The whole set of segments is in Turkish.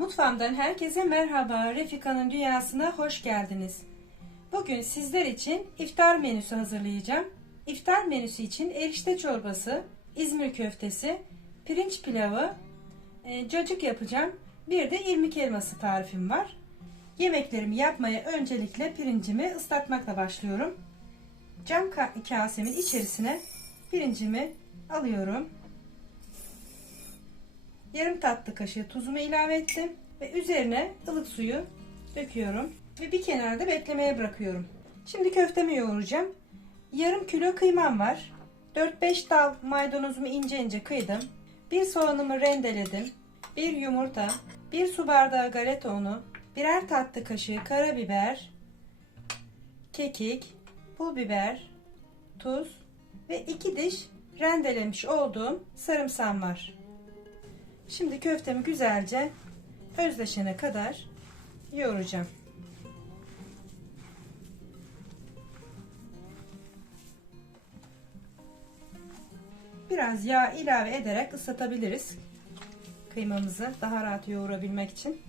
Mutfağımdan herkese merhaba. Refika'nın dünyasına hoş geldiniz. Bugün sizler için iftar menüsü hazırlayacağım. İftar menüsü için erişte çorbası, İzmir köftesi, pirinç pilavı, e, cacık yapacağım. Bir de irmik elması tarifim var. Yemeklerimi yapmaya öncelikle pirincimi ıslatmakla başlıyorum. Cam ka- kasemin içerisine pirincimi alıyorum. Yarım tatlı kaşığı tuzumu ilave ettim ve üzerine ılık suyu döküyorum ve bir kenarda beklemeye bırakıyorum. Şimdi köftemi yoğuracağım. Yarım kilo kıymam var. 4-5 dal maydanozumu ince ince kıydım. Bir soğanımı rendeledim. Bir yumurta, bir su bardağı galeta unu, birer tatlı kaşığı karabiber, kekik, pul biber, tuz ve 2 diş rendelemiş olduğum sarımsağım var. Şimdi köftemi güzelce özleşene kadar yoğuracağım. Biraz yağ ilave ederek ıslatabiliriz kıymamızı daha rahat yoğurabilmek için.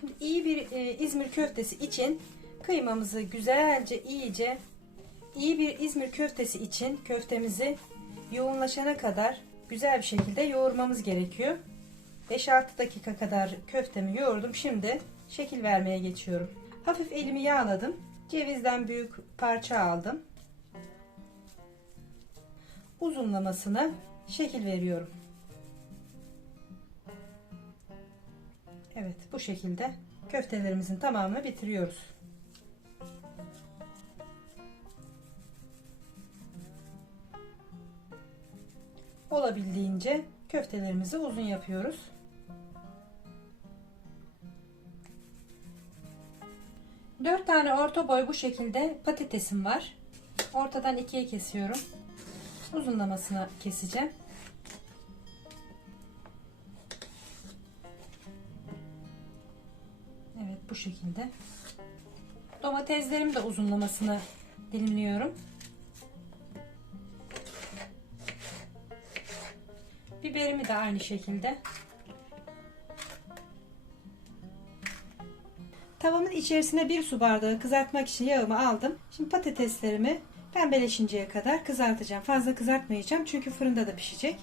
Şimdi iyi bir e, İzmir köftesi için kıymamızı güzelce iyice iyi bir İzmir köftesi için köftemizi yoğunlaşana kadar güzel bir şekilde yoğurmamız gerekiyor. 5-6 dakika kadar köftemi yoğurdum. Şimdi şekil vermeye geçiyorum. Hafif elimi yağladım. Cevizden büyük parça aldım. Uzunlamasına şekil veriyorum. Evet bu şekilde köftelerimizin tamamını bitiriyoruz. Olabildiğince köftelerimizi uzun yapıyoruz. Dört tane orta boy bu şekilde patatesim var. Ortadan ikiye kesiyorum. Uzunlamasına keseceğim. Evet bu şekilde. Domateslerimi de uzunlamasına dilimliyorum. Biberimi de aynı şekilde. Tavamın içerisine bir su bardağı kızartmak için yağımı aldım. Şimdi patateslerimi pembeleşinceye kadar kızartacağım. Fazla kızartmayacağım çünkü fırında da pişecek.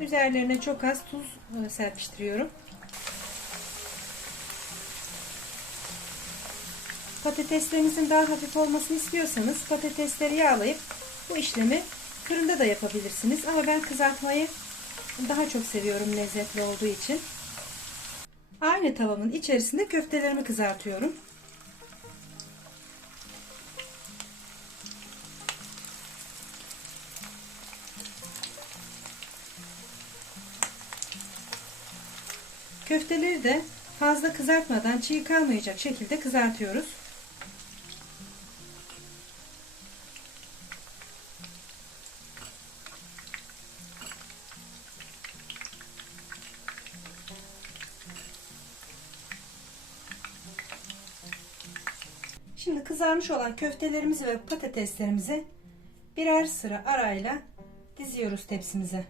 Üzerlerine çok az tuz e, serpiştiriyorum. Patateslerinizin daha hafif olmasını istiyorsanız patatesleri yağlayıp bu işlemi fırında da yapabilirsiniz. Ama ben kızartmayı daha çok seviyorum lezzetli olduğu için. Aynı tavamın içerisinde köftelerimi kızartıyorum. Köfteleri de fazla kızartmadan çiğ kalmayacak şekilde kızartıyoruz. Şimdi kızarmış olan köftelerimizi ve patateslerimizi birer sıra arayla diziyoruz tepsimize.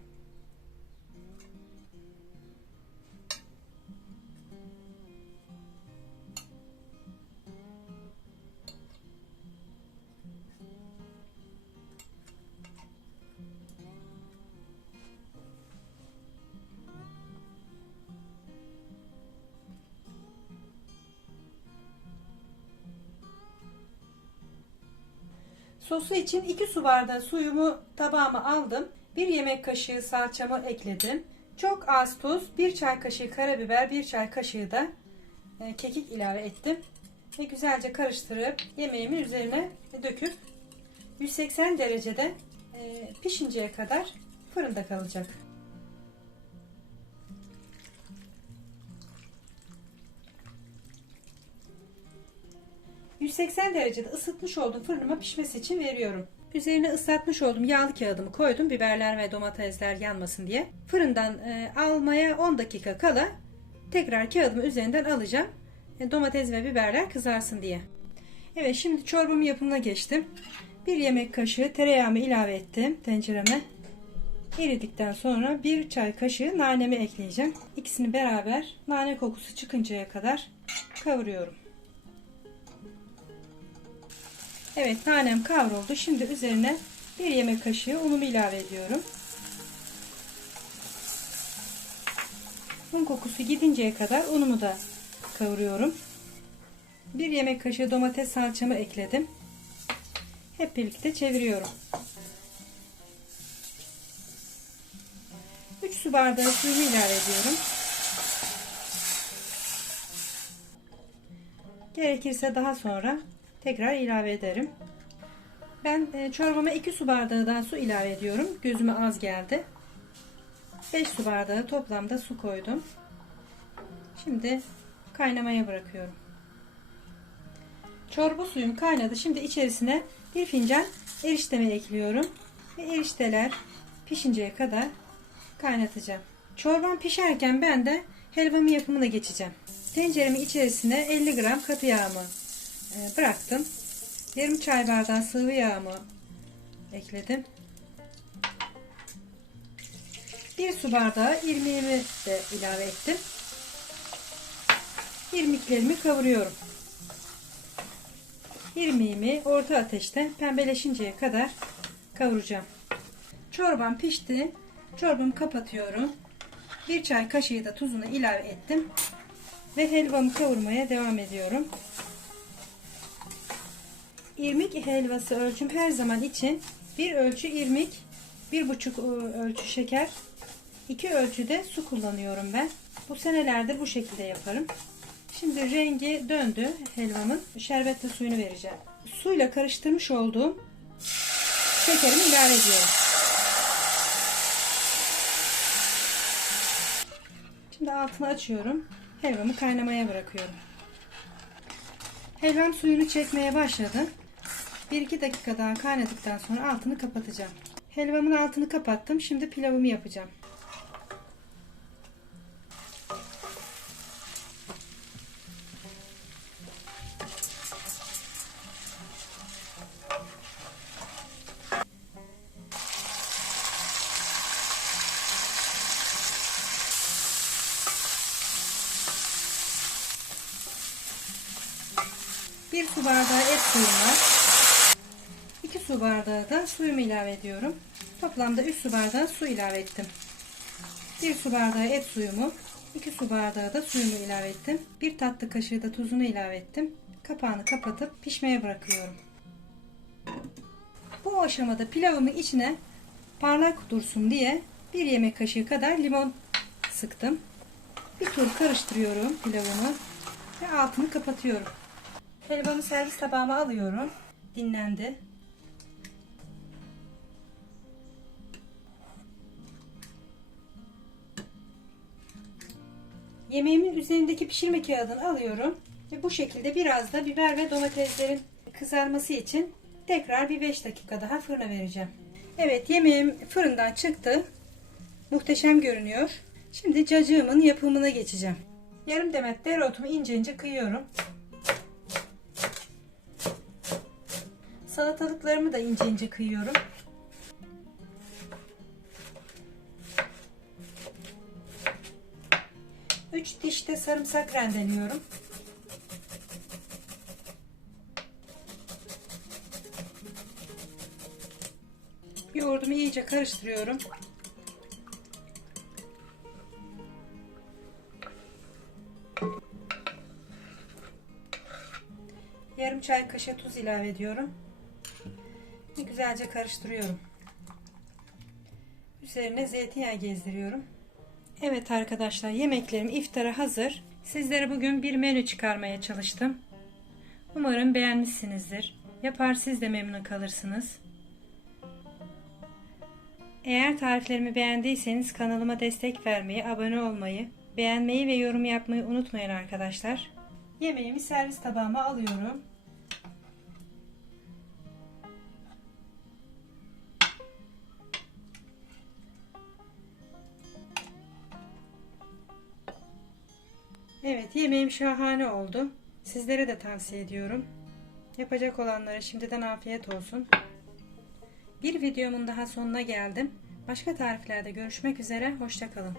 Sosu için 2 su bardağı suyumu tabağıma aldım. 1 yemek kaşığı salçamı ekledim. Çok az tuz, 1 çay kaşığı karabiber, 1 çay kaşığı da e, kekik ilave ettim. Ve güzelce karıştırıp yemeğimin üzerine döküp 180 derecede e, pişinceye kadar fırında kalacak. ...180 derecede ısıtmış olduğum fırınıma pişmesi için veriyorum. Üzerine ıslatmış olduğum yağlı kağıdımı koydum biberler ve domatesler yanmasın diye. Fırından e, almaya 10 dakika kala tekrar kağıdımı üzerinden alacağım. E, domates ve biberler kızarsın diye. Evet şimdi çorbamın yapımına geçtim. Bir yemek kaşığı tereyağımı ilave ettim tencereme. Eridikten sonra bir çay kaşığı nanemi ekleyeceğim. İkisini beraber nane kokusu çıkıncaya kadar kavuruyorum. Evet nanem kavruldu. Şimdi üzerine bir yemek kaşığı unumu ilave ediyorum. Un kokusu gidinceye kadar unumu da kavuruyorum. Bir yemek kaşığı domates salçamı ekledim. Hep birlikte çeviriyorum. 3 su bardağı suyumu ilave ediyorum. Gerekirse daha sonra tekrar ilave ederim. Ben e, çorbama 2 su bardağından su ilave ediyorum. Gözüme az geldi. 5 su bardağı toplamda su koydum. Şimdi kaynamaya bırakıyorum. Çorba suyum kaynadı. Şimdi içerisine bir fincan eriştemi ekliyorum. Ve erişteler pişinceye kadar kaynatacağım. Çorbam pişerken ben de helvamı yapımına geçeceğim. Tenceremin içerisine 50 gram katı yağımı bıraktım. Yarım çay bardağı sıvı yağımı ekledim. Bir su bardağı irmiğimi de ilave ettim. İrmiklerimi kavuruyorum. İrmiğimi orta ateşte pembeleşinceye kadar kavuracağım. Çorbam pişti. Çorbamı kapatıyorum. Bir çay kaşığı da tuzunu ilave ettim. Ve helvamı kavurmaya devam ediyorum. İrmik helvası ölçüm her zaman için bir ölçü irmik, bir buçuk ölçü şeker, iki ölçüde su kullanıyorum ben. Bu senelerdir bu şekilde yaparım. Şimdi rengi döndü helvamın. Şerbetli suyunu vereceğim. Suyla karıştırmış olduğum şekerimi ilave ediyorum. Şimdi altını açıyorum. Helvamı kaynamaya bırakıyorum. Helvam suyunu çekmeye başladı. 1-2 dakika daha kaynadıktan sonra altını kapatacağım. Helvamın altını kapattım. Şimdi pilavımı yapacağım. Bir su bardağı et suyum var. 2 su bardağı da suyumu ilave ediyorum. Toplamda 3 su bardağı su ilave ettim. 1 su bardağı et suyumu, 2 su bardağı da suyumu ilave ettim. 1 tatlı kaşığı da tuzunu ilave ettim. Kapağını kapatıp pişmeye bırakıyorum. Bu aşamada pilavımın içine parlak dursun diye 1 yemek kaşığı kadar limon sıktım. Bir tur karıştırıyorum pilavımı ve altını kapatıyorum. Helvamı servis tabağıma alıyorum. Dinlendi. Yemeğimin üzerindeki pişirme kağıdını alıyorum. Ve bu şekilde biraz da biber ve domateslerin kızarması için tekrar bir 5 dakika daha fırına vereceğim. Evet yemeğim fırından çıktı. Muhteşem görünüyor. Şimdi cacığımın yapımına geçeceğim. Yarım demet dereotumu ince ince kıyıyorum. Salatalıklarımı da ince ince kıyıyorum. Üç diş de sarımsak rendeliyorum. Yoğurdumu iyice karıştırıyorum. Yarım çay kaşığı tuz ilave ediyorum. Güzelce karıştırıyorum. Üzerine zeytinyağı gezdiriyorum. Evet arkadaşlar yemeklerim iftara hazır. Sizlere bugün bir menü çıkarmaya çalıştım. Umarım beğenmişsinizdir. Yapar siz de memnun kalırsınız. Eğer tariflerimi beğendiyseniz kanalıma destek vermeyi, abone olmayı, beğenmeyi ve yorum yapmayı unutmayın arkadaşlar. Yemeğimi servis tabağıma alıyorum. Yemeğim şahane oldu. Sizlere de tavsiye ediyorum. Yapacak olanlara şimdiden afiyet olsun. Bir videomun daha sonuna geldim. Başka tariflerde görüşmek üzere. Hoşçakalın.